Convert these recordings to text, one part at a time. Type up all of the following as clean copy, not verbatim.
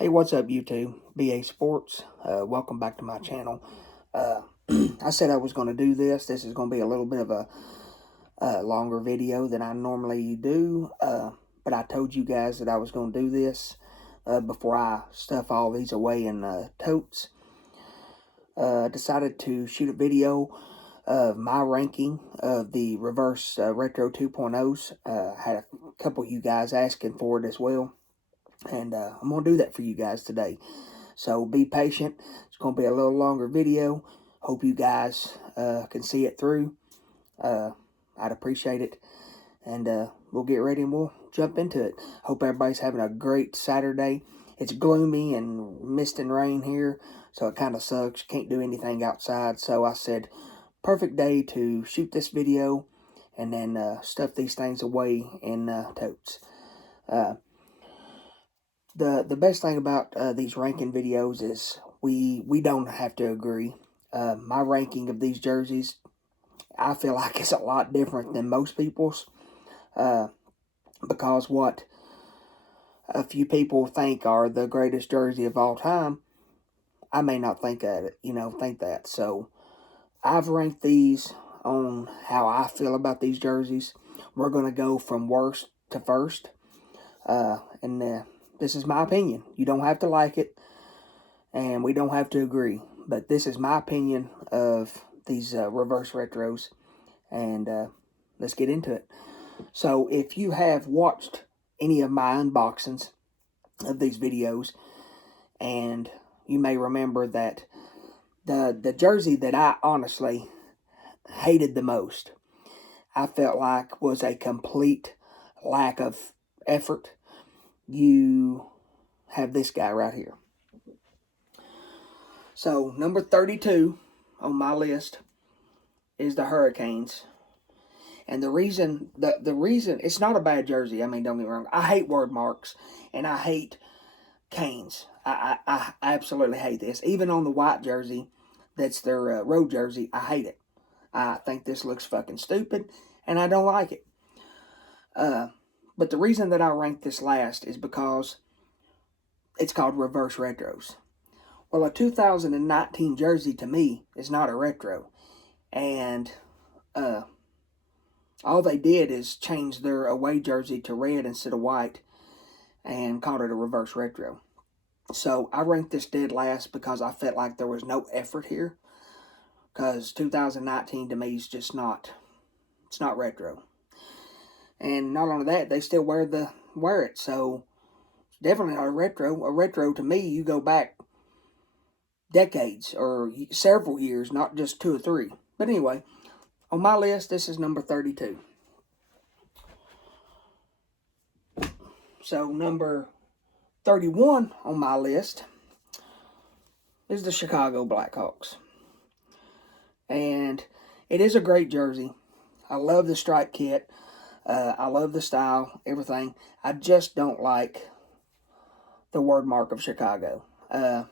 Hey, what's up, YouTube? BA Sports. Welcome back to my channel. I said I was going to do this. This is going to be a little bit of a longer video than I normally do. But I told you guys that I was going to do this before I stuff all these away in totes. Decided to shoot a video of my ranking of the reverse retro 2.0s. Had a couple of you guys asking for it as well. And I'm going to do that for you guys today. So be patient. It's going to be a little longer video. Hope you guys can see it through. I'd appreciate it. And we'll get ready and we'll jump into it. Hope everybody's having a great Saturday. It's gloomy and mist and rain here, so it kind of sucks. Can't do anything outside. So I said, perfect day to shoot this video and then stuff these things away in totes. The best thing about these ranking videos is we don't have to agree. My ranking of these jerseys, I feel like it's a lot different than most people's. Because what a few people think are the greatest jersey of all time, I may not think that. So I've ranked these on how I feel about these jerseys. We're going to go from worst to first. This is my opinion. You don't have to like it, and we don't have to agree. But this is my opinion of these reverse retros, and let's get into it. So if you have watched any of my unboxings of these videos, and you may remember that the jersey that I honestly hated the most, I felt like was a complete lack of effort. You have this guy right here. So number 32 on my list is the Hurricanes. And the reason, it's not a bad jersey. I mean, don't get me wrong. I hate word marks and I hate canes. I absolutely hate this. Even on the white jersey, that's their road jersey, I hate it. I think this looks fucking stupid and I don't like it. But the reason that I rank this last is because it's called reverse retros. Well, a 2019 jersey to me is not a retro. And all they did is change their away jersey to red instead of white and called it a reverse retro. So I ranked this dead last because I felt like there was no effort here. Because 2019 to me is just not, it's not retro. And not only that, they still wear it. So it's definitely not a retro. A retro to me, you go back decades or several years, not just 2 or 3. But anyway, on my list, this is number 32. So number 31 on my list is the Chicago Blackhawks. And it is a great jersey. I love the stripe kit. I love the style, everything. I just don't like the word mark of Chicago. I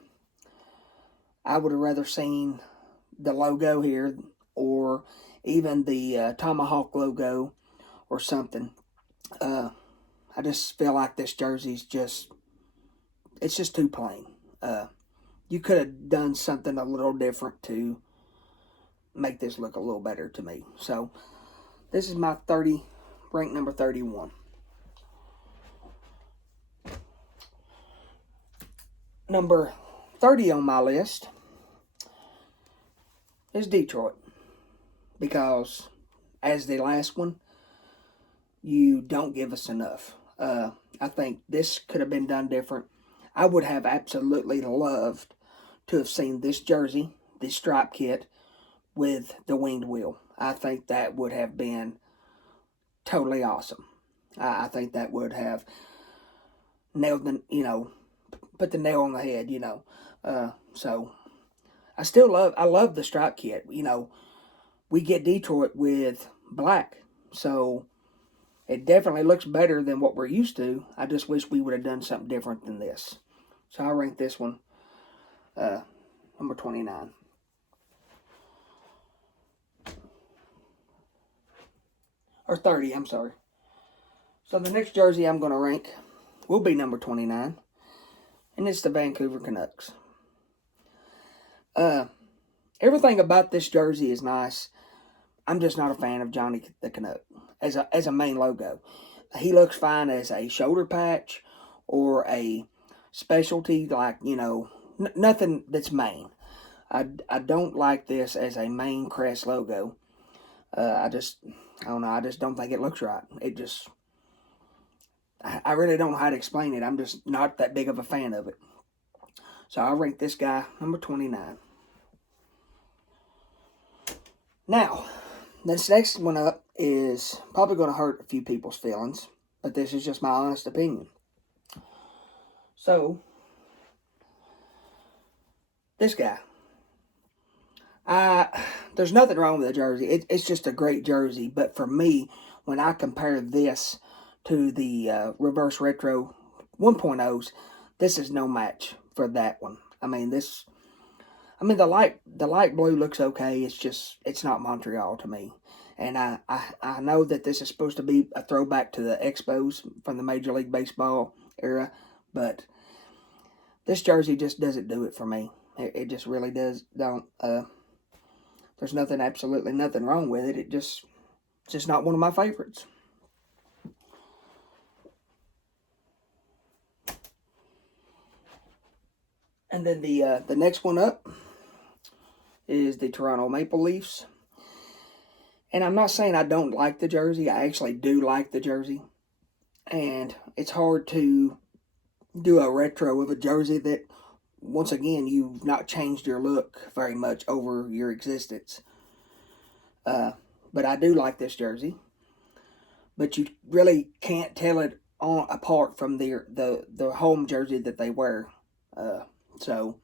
would have rather seen the logo here or even the Tomahawk logo or something. I just feel like this jersey's it's just too plain. You could have done something a little different to make this look a little better to me. So this is my rank number 31. Number 30 on my list is Detroit. Because, as the last one, you don't give us enough. I think this could have been done different. I would have absolutely loved to have seen this jersey, this stripe kit, with the winged wheel. I think that would have been totally awesome. I think that would have nailed put the nail on the head, So I love the stripe kit. We get Detroit with black, so it definitely looks better than what we're used to. I just wish we would have done something different than this. So I rank this one number 29. Or 30, I'm sorry. So the next jersey I'm going to rank will be number 29. and it's the Vancouver Canucks. Everything about this jersey is nice. I'm just not a fan of Johnny the Canuck as a main logo. He looks fine as a shoulder patch or a specialty, like, nothing that's main. I don't like this as a main crest logo. I don't know. I just don't think it looks right. I really don't know how to explain it. I'm just not that big of a fan of it. So I'll rank this guy number 29. Now, this next one up is probably going to hurt a few people's feelings, but this is just my honest opinion. So, this guy. There's nothing wrong with the jersey. It's just a great jersey, but for me, when I compare this to the reverse retro 1.0s, this is no match for that one. The light blue looks okay. It's not Montreal to me. And I know that this is supposed to be a throwback to the Expos from the Major League Baseball era, but this jersey just doesn't do it for me. It just really don't. There's absolutely nothing wrong with it. It's just not one of my favorites. And then the next one up is the Toronto Maple Leafs. And I'm not saying I don't like the jersey. I actually do like the jersey. And it's hard to do a retro of a jersey that, once again, you've not changed your look very much over your existence. But I do like this jersey. But you really can't tell it apart from the home jersey that they wear. So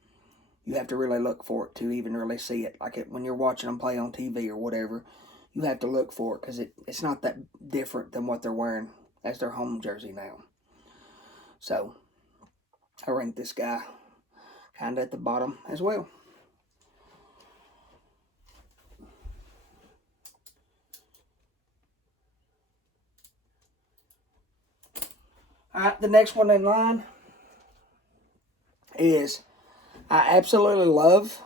you have to really look for it to even really see it. Like when you're watching them play on TV or whatever, you have to look for it because it's not that different than what they're wearing as their home jersey now. So I rank this guy kind of at the bottom as well. All right, the next one in line is, I absolutely love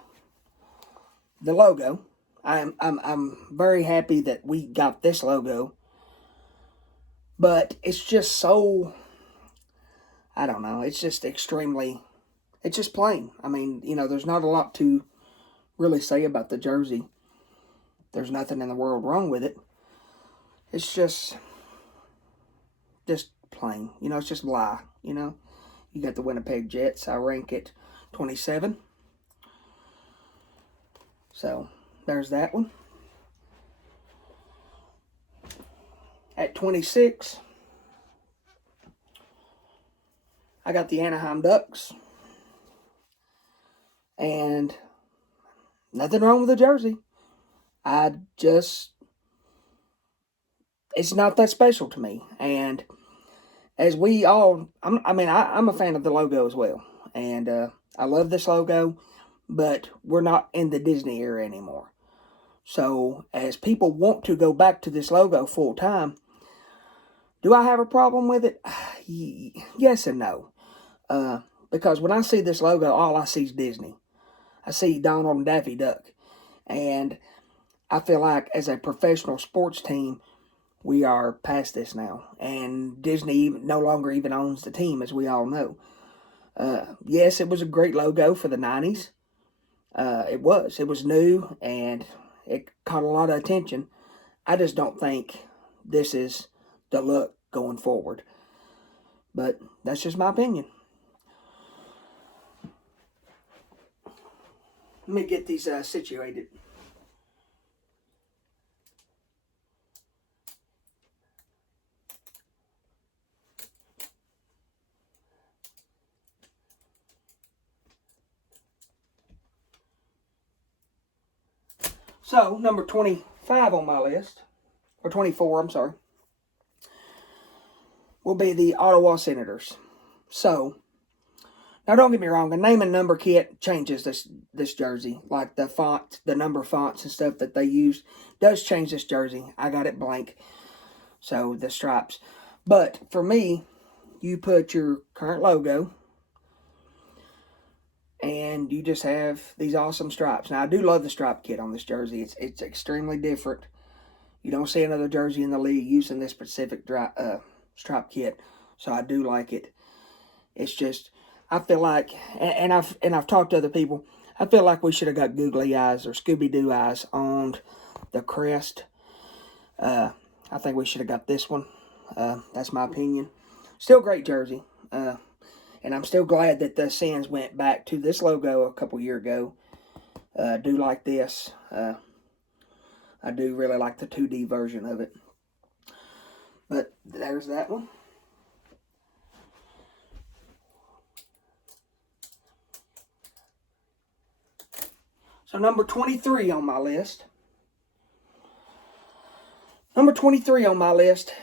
the logo. I'm very happy that we got this logo, but it's just so, I don't know, it's just plain. There's not a lot to really say about the jersey. There's nothing in the world wrong with it. It's just plain. It's just blah. You got the Winnipeg Jets. I rank it 27. So there's that one. At 26, I got the Anaheim Ducks. And nothing wrong with the jersey. It's not that special to me. And as we all, I'm a fan of the logo as well. And I love this logo, but we're not in the Disney era anymore. So as people want to go back to this logo full time, do I have a problem with it? Yes and no. Because when I see this logo, all I see is Disney. I see Donald and Daffy Duck. And I feel like as a professional sports team, we are past this now. And Disney no longer even owns the team, as we all know. Yes, it was a great logo for the 90s. It was new, and it caught a lot of attention. I just don't think this is the look going forward. But that's just my opinion. Let me get these situated. So, number 25 on my list, or 24, I'm sorry, will be the Ottawa Senators. So, now don't get me wrong, the name and number kit changes this jersey. Like the font, the number fonts and stuff that they use does change this jersey. I got it blank, so the stripes. But for me, you put your current logo, and you just have these awesome stripes. Now, I do love the stripe kit on this jersey. It's extremely different. You don't see another jersey in the league using this specific stripe kit, so I do like it. It's just, I feel like, and I've talked to other people, I feel like we should have got googly eyes or Scooby-Doo eyes on the crest. I think we should have got this one. That's my opinion. Still great jersey. And I'm still glad that the Sens went back to this logo a couple years ago. I do like this. I do really like the 2D version of it. But there's that one. So number 23 on my list. Number 23 on my list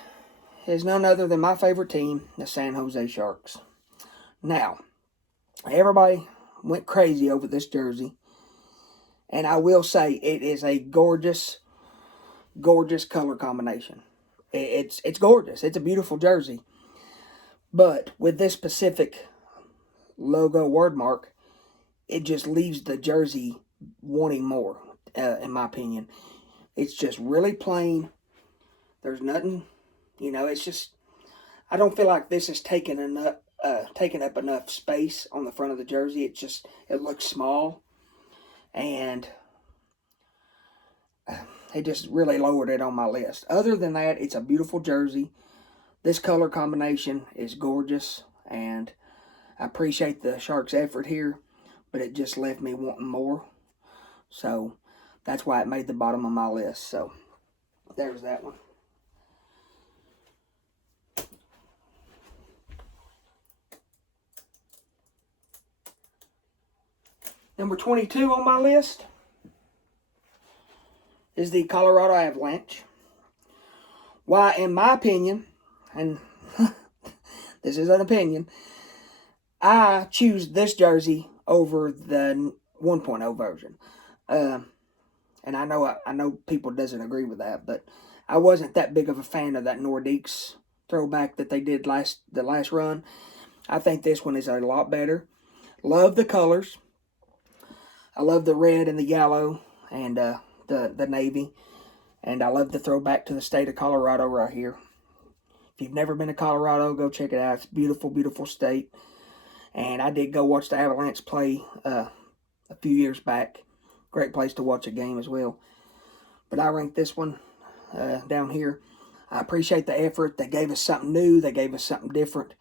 is none other than my favorite team, the San Jose Sharks. Now, everybody went crazy over this jersey. And I will say it is a gorgeous, gorgeous color combination. It's gorgeous. It's a beautiful jersey. But with this specific logo word mark, it just leaves the jersey wanting more, in my opinion. It's just really plain. There's nothing, it's just, I don't feel like this is taking up enough space on the front of the jersey. It looks small, and it just really lowered it on my list. Other than that, it's a beautiful jersey. This color combination is gorgeous, and I appreciate the Sharks' effort here, but it just left me wanting more. So that's why it made the bottom of my list. So there's that one. Number 22 on my list is the Colorado Avalanche. Why, in my opinion, and this is an opinion, I choose this jersey over the 1.0 version. And I know people doesn't agree with that, but I wasn't that big of a fan of that Nordiques throwback that they did the last run. I think this one is a lot better. Love the colors. I love the red and the yellow and the navy. And I love the throwback to the state of Colorado right here. If you've never been to Colorado, go check it out. It's a beautiful, beautiful state. And I did go watch the Avalanche play a few years back. Great place to watch a game as well. But I rank this one down here. I appreciate the effort. They gave us something new. They gave us something different.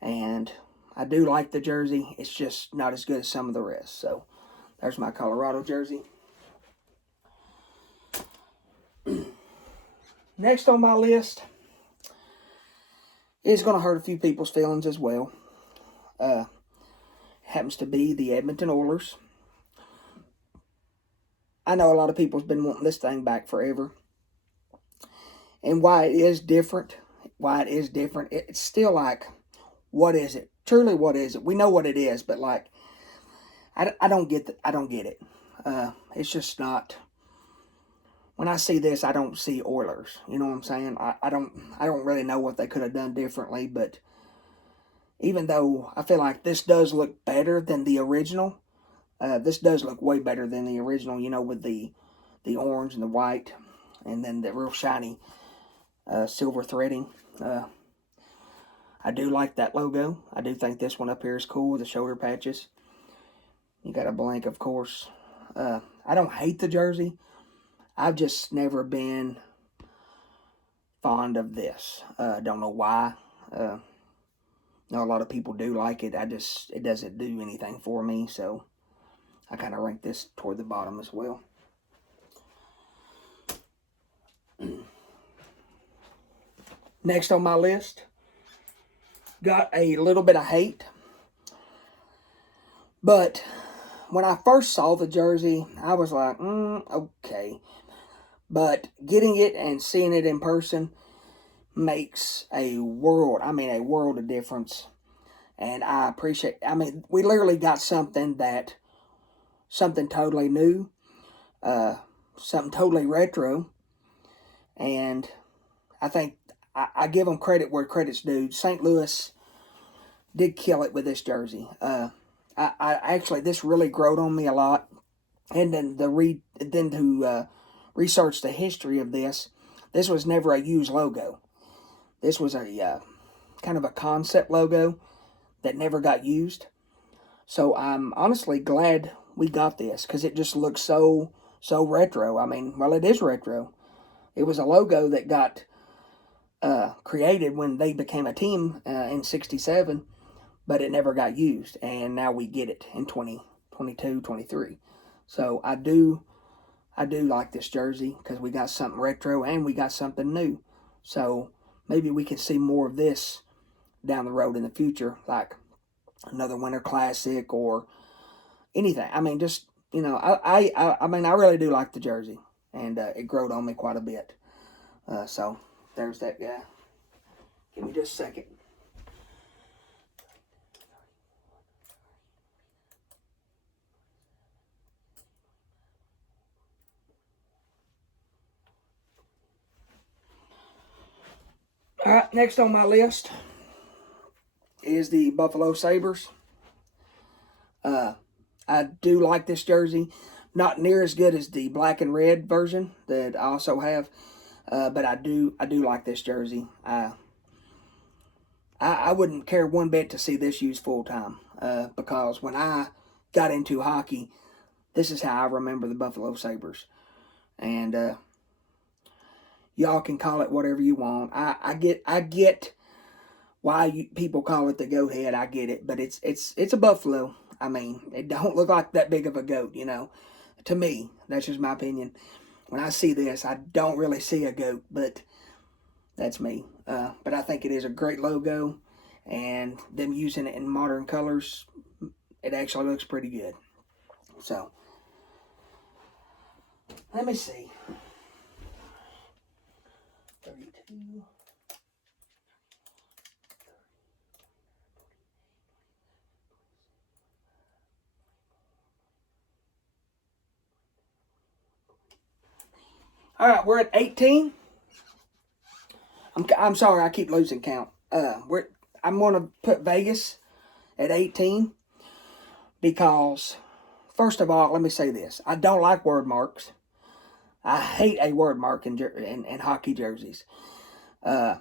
And I do like the jersey. It's just not as good as some of the rest. So there's my Colorado jersey. Next on my list is going to hurt a few people's feelings as well. Happens to be the Edmonton Oilers. I know a lot of people's been wanting this thing back forever. And why it is different, it's still like, what is it? Truly, what is it? We know what it is, but like, I don't get it. It's just not. When I see this, I don't see Oilers. You know what I'm saying? I don't really know what they could have done differently, but even though I feel like this does look better than the original, this does look way better than the original, with the orange and the white, and then the real shiny silver threading. I do like that logo. I do think this one up here is cool with the shoulder patches. You got a blank, of course. I don't hate the jersey. I've just never been fond of this. Don't know why. Know a lot of people do like it. It doesn't do anything for me, so I kind of rank this toward the bottom as well. Next on my list, got a little bit of hate. But when I first saw the jersey, I was like, okay. But getting it and seeing it in person makes a world of difference. And I appreciate, we literally got something totally new, something totally retro. And I think I give them credit where credit's due. St. Louis did kill it with this jersey. I actually, this really growed on me a lot. And then to research the history of this. This was never a used logo. This was a kind of a concept logo that never got used. So I'm honestly glad we got this because it just looks so retro. I mean, well, it is retro. It was a logo that got created when they became a team in '67, but it never got used, and now we get it in 2022, 23. So I do like this jersey because we got something retro and we got something new. So maybe we can see more of this down the road in the future, like another Winter Classic or anything. I mean, just I mean, I really do like the jersey, and it growed on me quite a bit. So there's that guy. Give me just a second. All right, next on my list is the Buffalo Sabres. I do like this jersey. Not near as good as the black and red version that I also have, but I do like this jersey. I wouldn't care one bit to see this used full time because when I got into hockey, this is how I remember the Buffalo Sabres. And y'all can call it whatever you want. I get why people call it the goat head. I get it, but it's a buffalo. I mean, it don't look like that big of a goat, you know. To me, that's just my opinion. When I see this, I don't really see a goat, but that's me. But I think it is a great logo, and them using it in modern colors, it actually looks pretty good. So, let me see. 32. All right, we're at 18. I'm sorry, I keep losing count. I'm gonna put Vegas at 18 because, first of all, let me say this: I don't like word marks. I hate a word mark in hockey jerseys. Uh,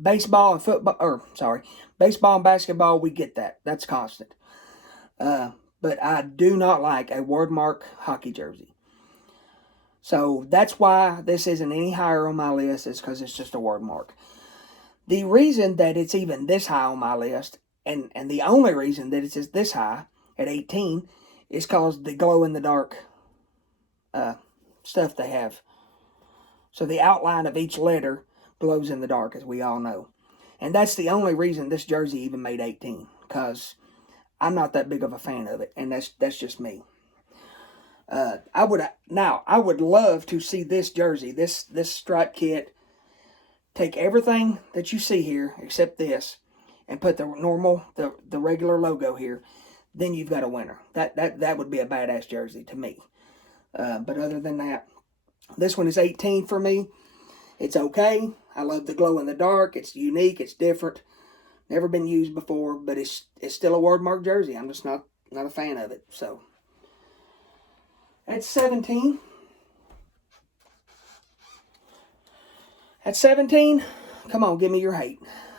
baseball and football, or sorry, baseball and basketball, we get that. That's constant. But I do not like a word mark hockey jersey. So that's why this isn't any higher on my list, is because it's just a word mark. The reason that it's even this high on my list, and the only reason that it's this high at 18, is because the glow in the dark stuff they have. So the outline of each letter glows in the dark, as we all know. And that's the only reason this jersey even made 18, because I'm not that big of a fan of it, and that's just me. I would love to see this jersey, this stripe kit, take everything that you see here except this, and put the regular logo here. Then you've got a winner. That would be a badass jersey to me. But other than that, this one is 18 for me. It's okay. I love the glow in the dark. It's unique. It's different. Never been used before, but it's still a word mark jersey. I'm just not a fan of it. So at 17. At 17, come on, give me your hate.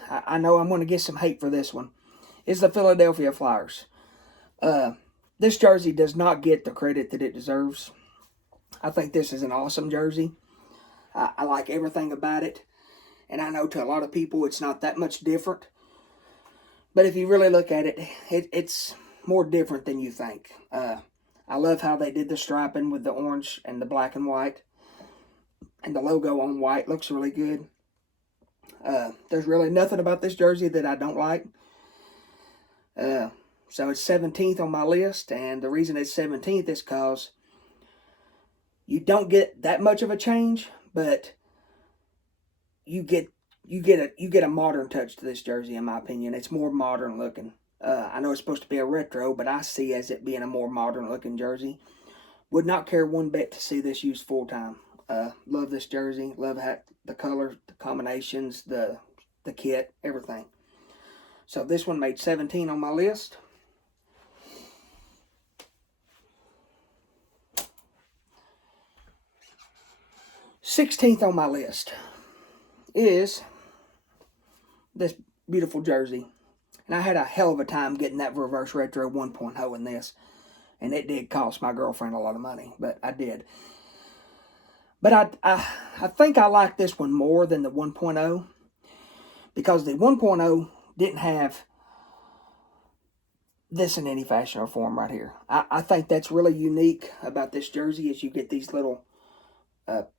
I know I'm going to get some hate for this one. It's the Philadelphia Flyers. This jersey does not get the credit that it deserves. I think this is an awesome jersey. I like everything about it. And I know to a lot of people it's not that much different. But if you really look at it, it's more different than you think. I love how they did the striping with the orange and the black and white. And the logo on white looks really good. There's really nothing about this jersey that I don't like. So it's 17th on my list. And the reason it's 17th is because you don't get that much of a change, but you get a modern touch to this jersey, in my opinion. It's more modern looking. I know it's supposed to be a retro, but I see as it being a more modern looking jersey. Would not care one bit to see this used full time. Love this jersey. Love the color, the combinations, the kit, everything. So this one made 17 on my list. 16th on my list is this beautiful jersey. And I had a hell of a time getting that reverse retro 1.0 in this. And it did cost my girlfriend a lot of money, but I did. But I think I like this one more than the 1.0 because the 1.0 didn't have this in any fashion or form right here. I think that's really unique about this jersey is you get these little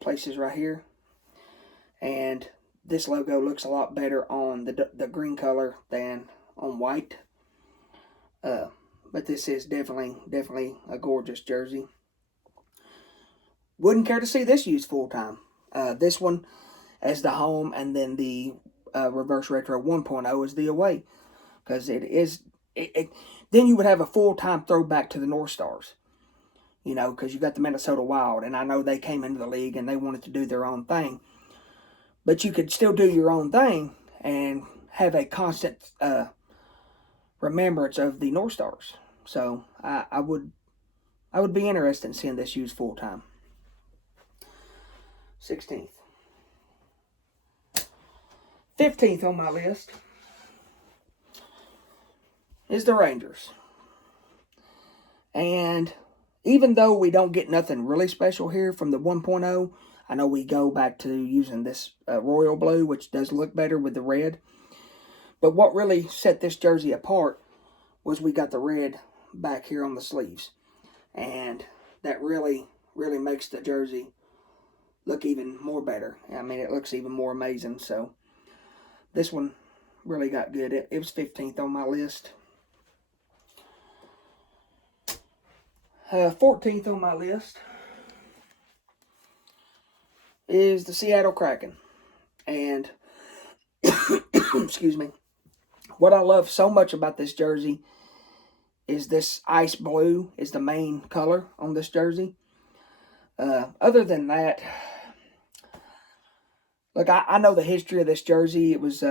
places right here. And this logo looks a lot better on the green color than on white. But this is definitely a gorgeous jersey. Wouldn't care to see this used full time. This one as the home, and then the reverse retro 1.0 is the away, because then you would have a full time throwback to the North Stars. You know, because you got the Minnesota Wild, and I know they came into the league and they wanted to do their own thing, but you could still do your own thing and have a constant remembrance of the North Stars. So I would be interested in seeing this used full time. 16th. 15th on my list is the Rangers. And even though we don't get nothing really special here from the 1.0, I know we go back to using this royal blue, which does look better with the red. But what really set this jersey apart was we got the red back here on the sleeves. And that really makes the jersey look even more better. I mean, it looks even more amazing. So this one really got good. It was 15th on my list. 14th on my list is the Seattle Kraken. And, excuse me, what I love so much about this jersey is this ice blue is the main color on this jersey. Other than that, look, I know the history of this jersey. It was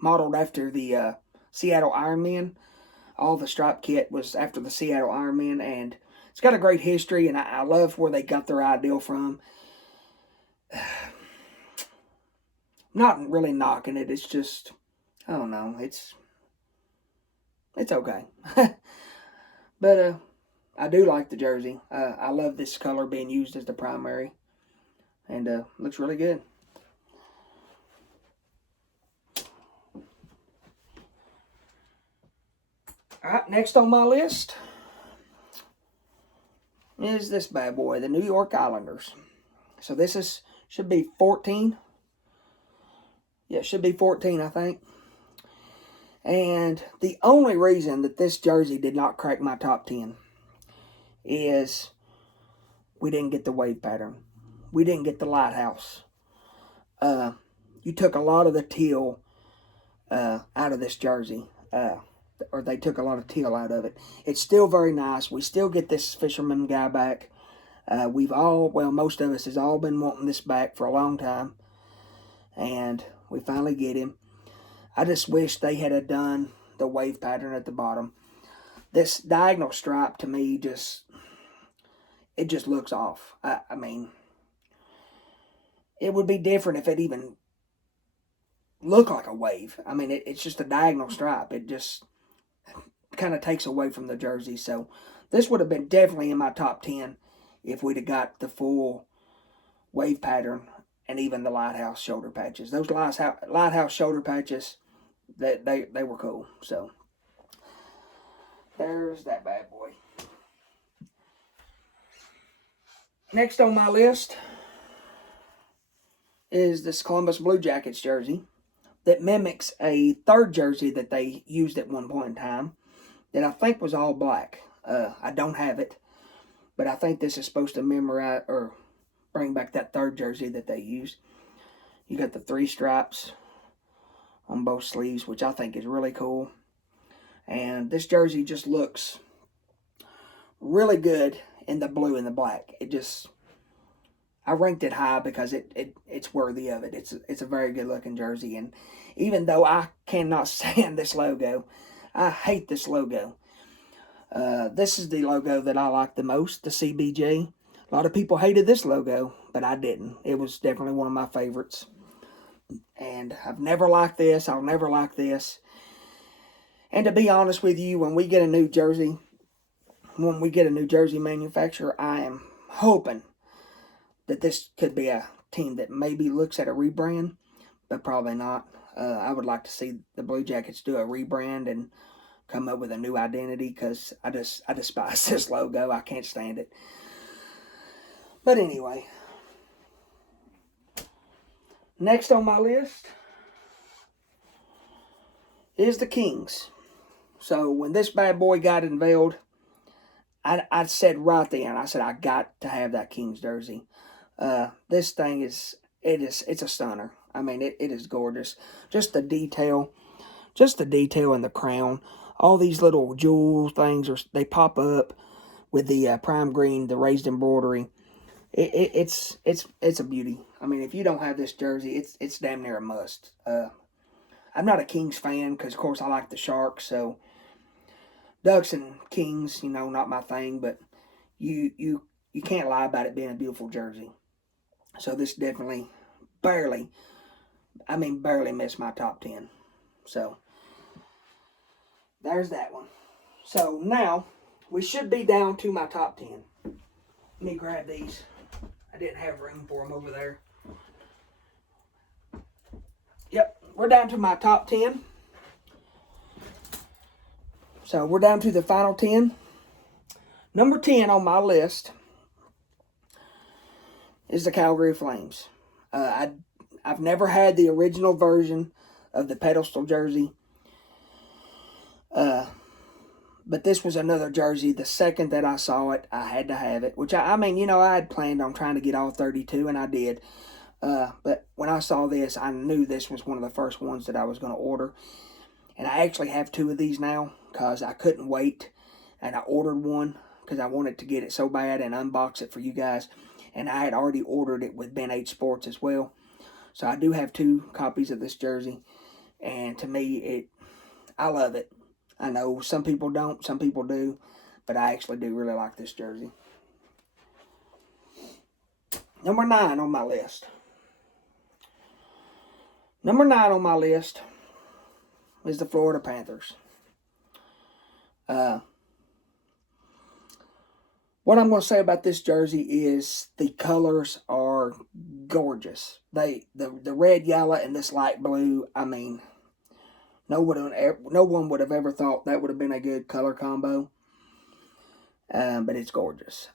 modeled after the Seattle Ironmen. All the stripe kit was after the Seattle Ironmen, and it's got a great history, and I love where they got their idea from. Not really knocking it. It's just, I don't know. It's okay. But I do like the jersey. I love this color being used as the primary, and looks really good. All right, next on my list is this bad boy, the New York Islanders. So this should be 14. Yeah, it should be 14, I think. And the only reason that this jersey did not crack my top 10 is we didn't get the wave pattern. We didn't get the lighthouse. You took a lot of the teal out of this jersey. Or they took a lot of teal out of it. It's still very nice. We still get this fisherman guy back. Most of us has all been wanting this back for a long time. And we finally get him. I just wish they had done the wave pattern at the bottom. This diagonal stripe to me just looks off. I mean, it would be different if it even looked like a wave. I mean, it's just a diagonal stripe. It just kind of takes away from the jersey. So this would have been definitely in my top 10 if we'd have got the full wave pattern and even the lighthouse shoulder patches. Those lighthouse shoulder patches, they were cool. So there's that bad boy. Next on my list is this Columbus Blue Jackets jersey that mimics a third jersey that they used at one point in time that I think was all black. I don't have it, but I think this is supposed to memorize or bring back that third jersey that they used. You got the 3 stripes on both sleeves, which I think is really cool. And this jersey just looks really good in the blue and the black. I ranked it high because it's worthy of it. It's a very good looking jersey, and even though I cannot stand this logo, I hate this logo. This is the logo that I like the most, the CBJ. A lot of people hated this logo, but I didn't. It was definitely one of my favorites. And I've never liked this. I'll never like this. And to be honest with you, when we get a new jersey manufacturer, I am hoping that this could be a team that maybe looks at a rebrand, but probably not. I would like to see the Blue Jackets do a rebrand and come up with a new identity, because I despise this logo. I can't stand it. But anyway, next on my list is the Kings. So when this bad boy got unveiled, I said right then, I said, I got to have that Kings jersey. This thing it's a stunner. I mean, it is gorgeous. Just the detail in the crown. All these little jewel things, they pop up with the prime green, the raised embroidery. It's a beauty. I mean, if you don't have this jersey, it's damn near a must. I'm not a Kings fan because, of course, I like the Sharks. So Ducks and Kings, not my thing. But you can't lie about it being a beautiful jersey. So this definitely barely missed my top 10. So there's that one. So now we should be down to my top 10. Let me grab these. I didn't have room for them over there. Yep, we're down to my top 10. So we're down to the final 10. Number 10 on my list is the Calgary Flames. I've never had the original version of the pedestal jersey. But this was another jersey. The second that I saw it, I had to have it. Which, I had planned on trying to get all 32, and I did. But when I saw this, I knew this was one of the first ones that I was going to order. And I actually have 2 of these now, because I couldn't wait. And I ordered one, because I wanted to get it so bad and unbox it for you guys. And I had already ordered it with Ben H Sports as well. So I do have 2 copies of this jersey. And to me, I love it. I know some people don't, some people do, but I actually do really like this jersey. Number 9 on my list. Number 9 on my list is the Florida Panthers. What I'm going to say about this jersey is the colors are gorgeous. The red, yellow, and this light blue, I mean, no one would have ever thought that would have been a good color combo. But it's gorgeous.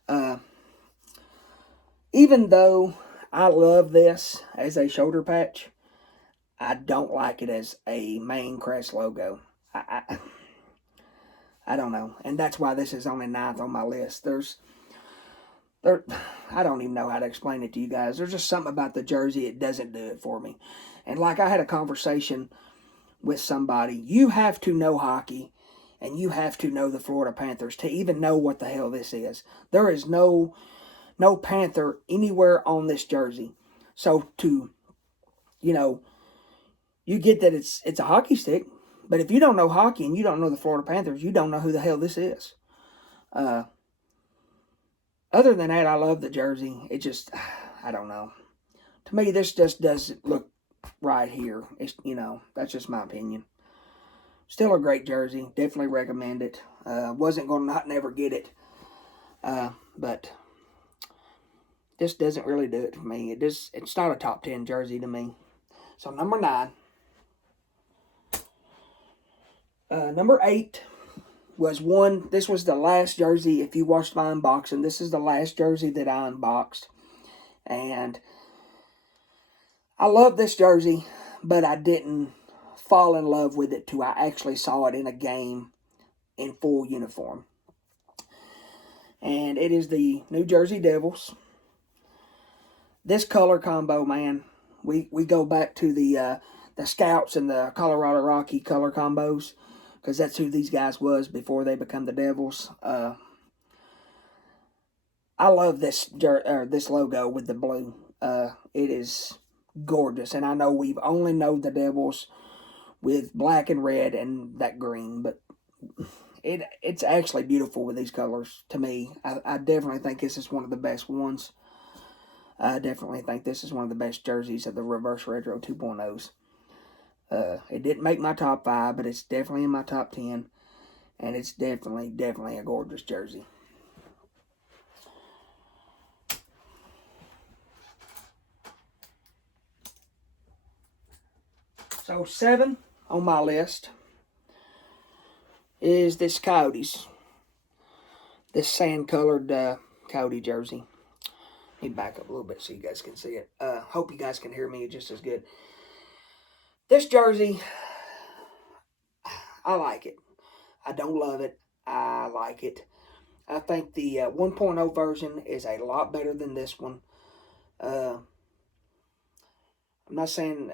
Even though I love this as a shoulder patch, I don't like it as a main crest logo. I don't know. And that's why this is only 9th on my list. I don't even know how to explain it to you guys. There's just something about the jersey, it doesn't do it for me. And like I had a conversation with somebody, you have to know hockey and you have to know the Florida Panthers to even know what the hell this is. There is no Panther anywhere on this jersey. So you get that it's a hockey stick, but if you don't know hockey and you don't know the Florida Panthers, you don't know who the hell this is. Other than that, I love the jersey. It just, I don't know. To me, this just doesn't look right here. It's, that's just my opinion. Still a great jersey. Definitely recommend it. Wasn't going to never get it. But this doesn't really do it for me. It's not a top 10 jersey to me. So number 9. Number 8 this was the last jersey. If you watched my unboxing, this is the last jersey that I unboxed. And I love this jersey, but I didn't fall in love with it till I actually saw it in a game in full uniform. And it is the New Jersey Devils. This color combo, man, we go back to the Scouts and the Colorado Rocky color combos, because that's who these guys was before they become the Devils. I love this logo with the blue. It is gorgeous, and I know we've only known the Devils with black and red and that green, but it's actually beautiful with these colors to me. I definitely think this is one of the best ones. I definitely think this is one of the best jerseys of the Reverse Retro 2.0s. It didn't make my top 5, but it's definitely in my top 10. And it's definitely a gorgeous jersey. So 7 on my list is this Coyotes. This sand-colored Coyote jersey. Let me back up a little bit so you guys can see it. Hope you guys can hear me just as good. This jersey, I like it. I don't love it. I like it. I think the 1.0 version is a lot better than this one. I'm not saying...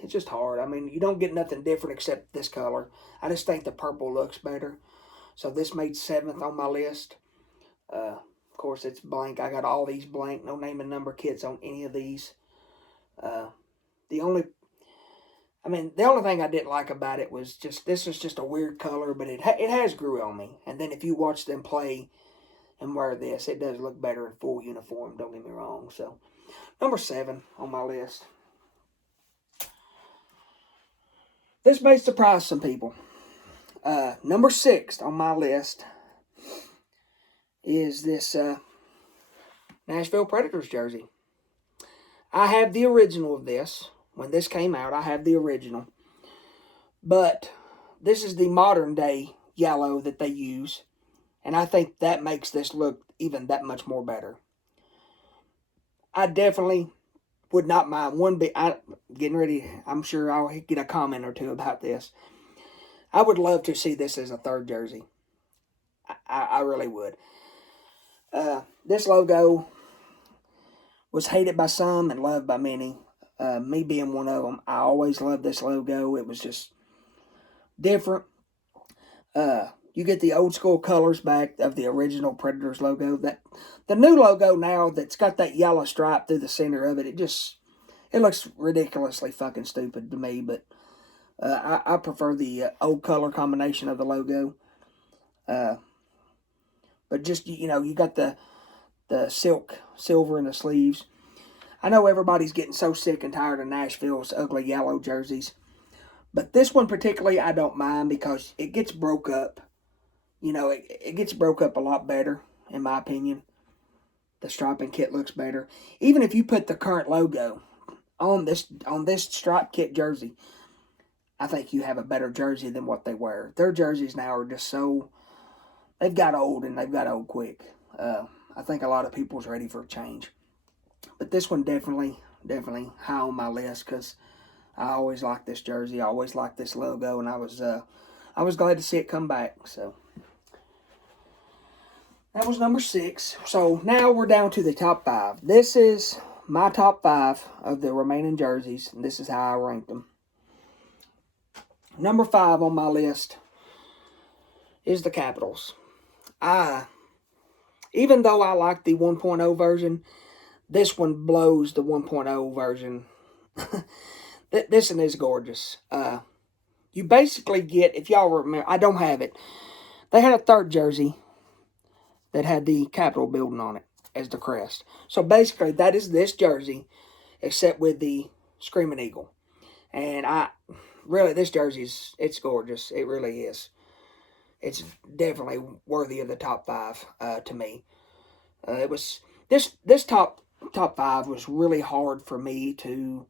It's just hard. I mean, you don't get nothing different except this color. I just think the purple looks better. So this made 7th on my list. Of course, it's blank. I got all these blank. No name and number kits on any of these. The only thing I didn't like about it was just, this is just a weird color, but it has grew on me. And then if you watch them play and wear this, it does look better in full uniform. Don't get me wrong. So, number 7 on my list. This may surprise some people. Number 6 on my list is this Nashville Predators jersey. I have the original of this. When this came out, I have the original. But this is the modern day yellow that they use. And I think that makes this look even that much more better. I definitely would not mind one bit. Getting ready, I'm sure I'll get a comment or two about this. I would love to see this as a 3rd jersey. I really would. This logo was hated by some and loved by many. Me being one of them, I always loved this logo. It was just different. You get the old school colors back of the original Predators logo. The new logo now that's got that yellow stripe through the center of it, it looks ridiculously fucking stupid to me. But I prefer the old color combination of the logo. But just, you got the silver in the sleeves. I know everybody's getting so sick and tired of Nashville's ugly yellow jerseys. But this one particularly, I don't mind because it gets broke up. It gets broke up a lot better, in my opinion. The striping kit looks better. Even if you put the current logo on this striped kit jersey, I think you have a better jersey than what they wear. Their jerseys now are just so... They've got old, and they've got old quick. I think a lot of people's ready for a change. But this one definitely high on my list because I always liked this jersey. I always liked this logo, and I was glad to see it come back. So that was number 6. So now we're down to the top 5. This is my top 5 of the remaining jerseys, and this is how I ranked them. Number 5 on my list is the Capitals. Even though I like the 1.0 version, this one blows the 1.0 version. This one is gorgeous. You basically get, if y'all remember, I don't have it. They had a 3rd jersey that had the Capitol building on it as the crest. So basically, that is this jersey, except with the Screaming Eagle. And this jersey it's gorgeous. It really is. It's definitely worthy of the top 5 to me. It was this top 5 was really hard for me to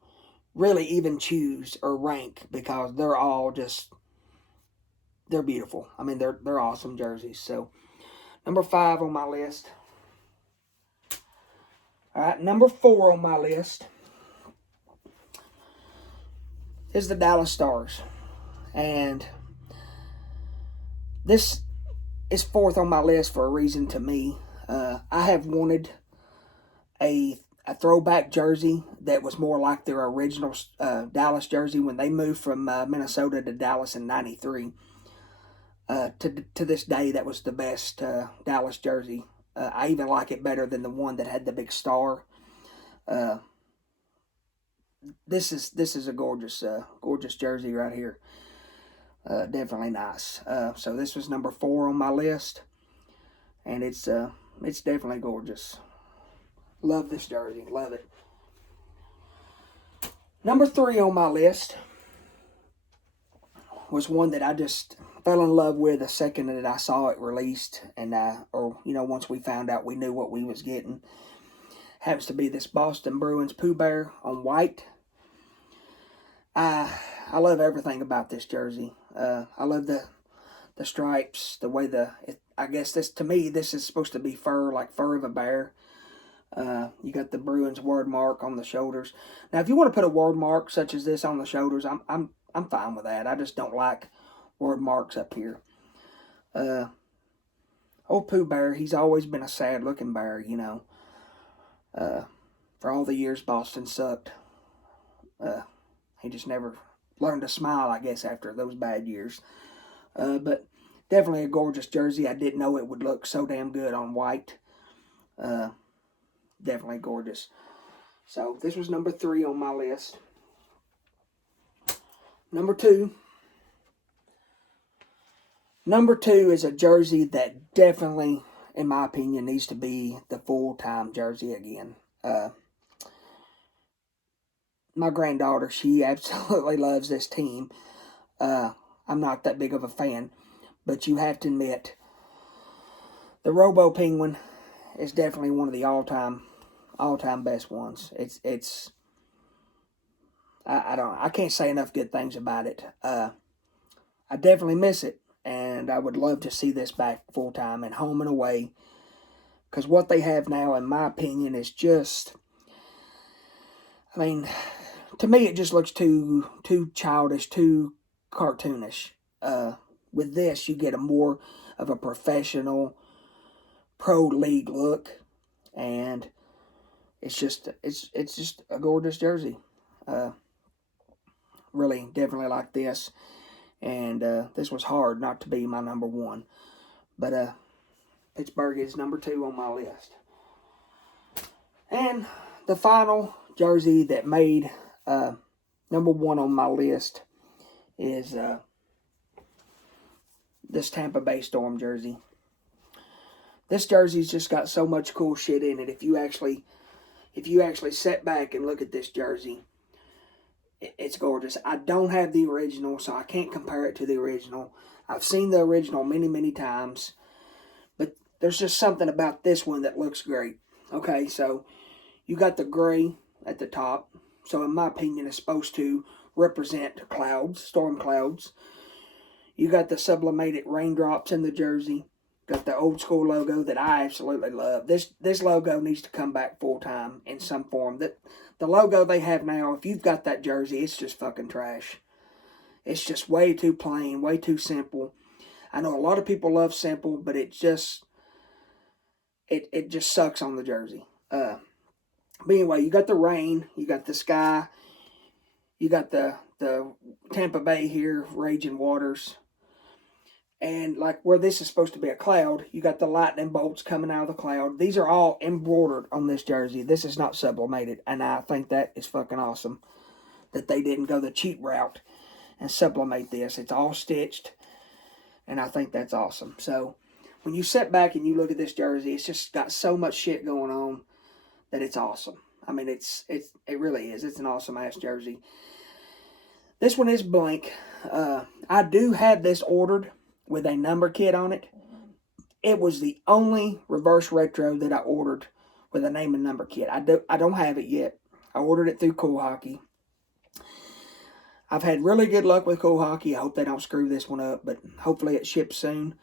really even choose or rank because they're all they're beautiful. I mean, they're awesome jerseys. So number 5 on my list. All right, number 4 on my list is the Dallas Stars, and this is 4th on my list for a reason to me. I have wanted a throwback jersey that was more like their original Dallas jersey when they moved from Minnesota to Dallas in '93. To this day, that was the best Dallas jersey. I even like it better than the one that had the big star. This is a gorgeous jersey right here. Definitely nice. So this was number 4 on my list, and it's definitely gorgeous. Love this jersey. Love it. Number 3 on my list was one that I just fell in love with the second that I saw it released, and once we found out we knew what we was getting. Happens to be this Boston Bruins Pooh Bear on white. I love everything about this jersey. I love the stripes, the way I guess to me this is supposed to be fur, like fur of a bear. You got the Bruins word mark on the shoulders. Now, if you want to put a word mark such as this on the shoulders, I'm fine with that. I just don't like word marks up here. Old Pooh Bear, he's always been a sad looking bear, for all the years Boston sucked. He just never learned to smile, I guess, after those bad years. But definitely a gorgeous jersey. I didn't know it would look so damn good on white. Definitely gorgeous. So this was number 3 on my list. Number 2. Number 2 is a jersey that definitely, in my opinion, needs to be the full-time jersey again. My granddaughter, she absolutely loves this team. I'm not that big of a fan, but you have to admit, the Robo Penguin is definitely one of the all-time best ones. I can't say enough good things about it. I definitely miss it, and I would love to see this back full-time and home and away, because what they have now, in my opinion, is just, I mean, to me it just looks too childish, too cartoonish. With this, you get a more of a professional pro league look, and it's just a gorgeous jersey. Really, definitely like this, and this was hard not to be my number 1, but Pittsburgh is number 2 on my list. And the final jersey that made number 1 on my list is this Tampa Bay Storm jersey. This jersey's just got so much cool shit in it. If you actually sit back and look at this jersey, it's gorgeous. I don't have the original, so I can't compare it to the original. I've seen the original many, many times, but there's just something about this one that looks great. Okay, so you got the gray at the top. So in my opinion, it's supposed to represent clouds, storm clouds. You got the sublimated raindrops in the jersey. Got the old school logo that I absolutely love. This logo needs to come back full time in some form. The logo they have now, if you've got that jersey, it's just fucking trash. It's just way too plain, way too simple. I know a lot of people love simple, but it just sucks on the jersey. But anyway, you got the rain, you got the sky, you got the Tampa Bay here, raging waters. And like where this is supposed to be a cloud, you got the lightning bolts coming out of the cloud. These are all embroidered on this jersey. This is not sublimated. And I think that is fucking awesome that they didn't go the cheap route and sublimate this. It's all stitched. And I think that's awesome. So when you sit back and you look at this jersey, it's just got so much shit going on that it's awesome. I mean, it really is. It's an awesome ass jersey. This one is blank. I do have this ordered with a number kit on it. It was the only reverse retro that I ordered with a name and number kit. I don't have it yet. I ordered it through Cool Hockey. I've had really good luck with Cool Hockey. I hope they don't screw this one up, but hopefully it ships soon.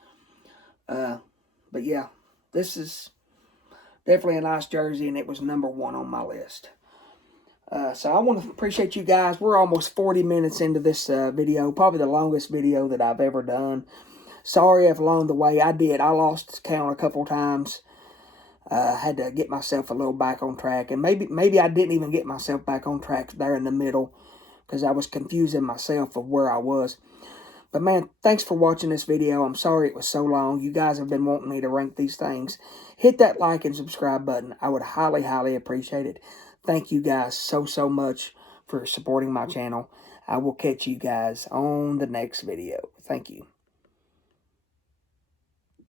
But yeah, this is definitely a nice jersey, and it was number 1 on my list. So I want to appreciate you guys. We're almost 40 minutes into this video, probably the longest video that I've ever done. Sorry if along the way I lost count a couple times. Had to get myself a little back on track, and maybe I didn't even get myself back on track there in the middle because I was confusing myself of where I was. But man, thanks for watching this video. I'm sorry it was so long. You guys have been wanting me to rank these things. Hit that like and subscribe button. I would highly, highly appreciate it. Thank you guys so much for supporting my channel. I will catch you guys on the next video. Thank you.